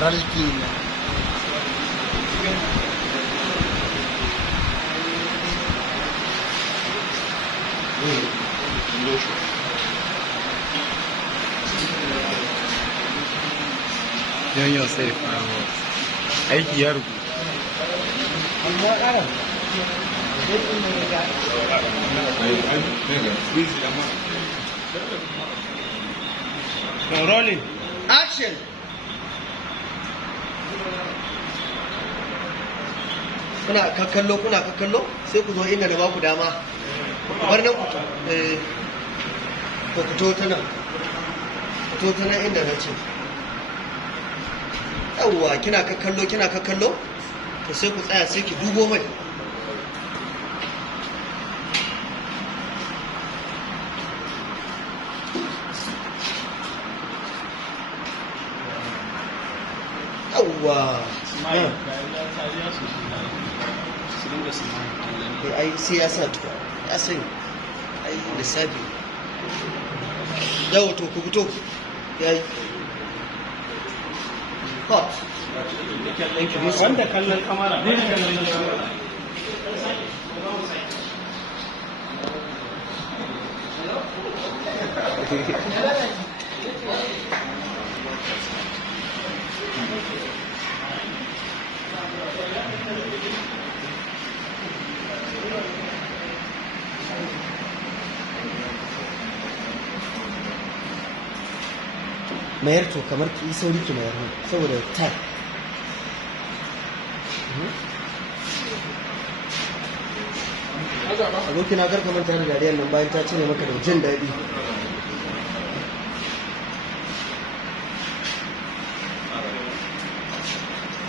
Ralchina. Yan yau sai aiki ya rubu. Rolling. Action. Kuna kakkallo sai ku zo inda da ba ku dama. Bar nan ku fito ta nan. Fito ta nan inda na ce. Yawwa kina kakkallo to sai ku tsaya sai ki dubo mai. Yawwa. Ai sai ya sa tuwa ya sani ai lissafi yawo to ku fito ya yi hot wanda kallon kamara mayar to kamar ki sauri ki mayar saboda time abokina karka manta da dariyar nan bayan ta cire maka da jin daɗi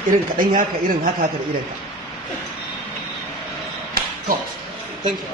irin kaɗan haka irin haka da irin ka to thank you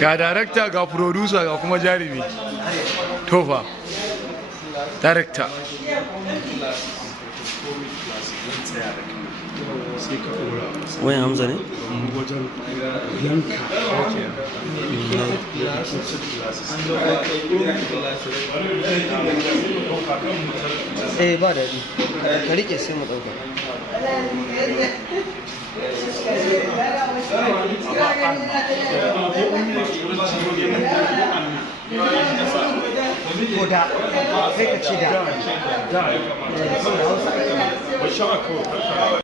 Ga darakta ga producer ga kuma jarumi tofa darakta wayan Hamza ne? Ba daɗi ka rike sai mu ɗauka ko da kai ka ce da